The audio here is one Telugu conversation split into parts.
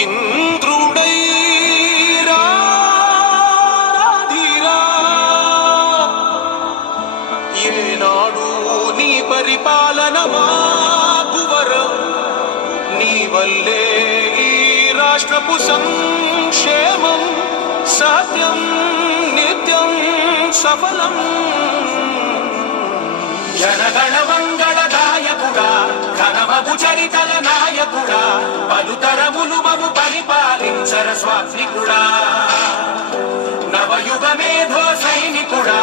ఇంద్రుడై రాధిరా ఏనాడు నీ పరిపాలన మాకు వరం నీ వల్లే ఈ రాష్ట్రపు సంక్షేమం సత్యం నిత్యం సఫలం జనగణ మంగళ నాయకుడా ఘనమగు చరితల నాయకుడా పలుతరములు మము పరిపాలించర స్వాత్మికుడా నవయుగ మేధో సైనికుడా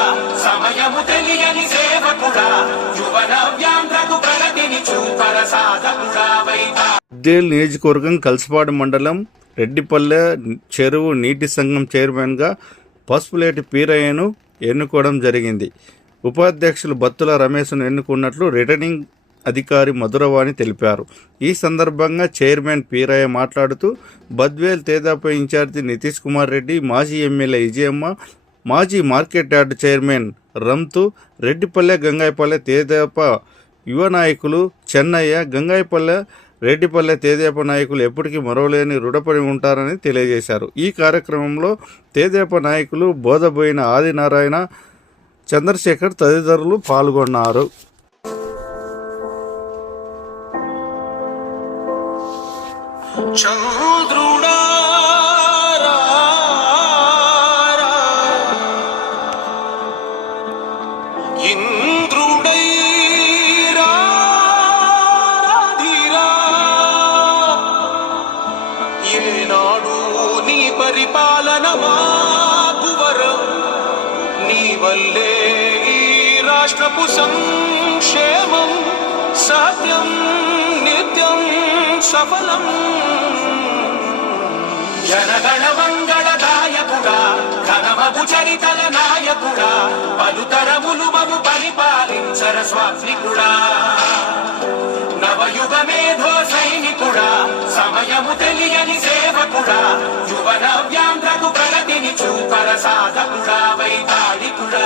సమయము తెలియని సేవకుడా యువన వ్యాంధ్రకు ప్రగతిని చూపర సాధకుడా వైతా. ఉద్దేల్ నియోజకవర్గం కల్సపాడు మండలం రెడ్డిపల్లె చెరువు నీటి సంఘం చైర్మన్గా పసుపులేటి పీరయ్యను ఎన్నుకోవడం జరిగింది. ఉపాధ్యక్షులు బత్తుల రమేష్ను ఎన్నుకున్నట్లు రిటర్నింగ్ అధికారి మధురవాణి తెలిపారు. ఈ సందర్భంగా చైర్మన్ పీరయ్య మాట్లాడుతూ బద్వేల్ తేదాపై ఇన్ఛార్జి నితీష్ కుమార్ రెడ్డి, మాజీ ఎమ్మెల్యే విజయమ్మ, మాజీ మార్కెట్ యార్డ్ చైర్మన్ రంతు, రెడ్డిపల్లె గంగాయపల్లె తేదాప యువ నాయకులు చెన్నయ్య, గంగాయపల్లె రెడ్డిపల్లె తేదేప నాయకులు ఎప్పటికీ మరవలేని రుణపడి ఉంటారని తెలియజేశారు. ఈ కార్యక్రమంలో తేదేప నాయకులు బోధబోయిన ఆదినారాయణ, చంద్రశేఖర్ తదితరులు పాల్గొన్నారు. చంద్రుడా ఇంద్రుడై రాధిరా ఏనాడు నీ పరిపాలన మాకు వరం నీ వల్లే ఈ రాష్ట్రపు సంక్షేమం సత్యం నిత్యం సఫలం జనగణ మంగళ నాయకుడా ఘనమగు చరితల నాయకుడా పలుతరములు మము పరిపాలించర స్వాత్మికుడా నవయుగ మేధో సైనికుడా సమయము తెలియని సేవకుడా యువన వ్యాంధ్రకు ప్రగతిని చూపర సాధకుడా వైతాళికుడా.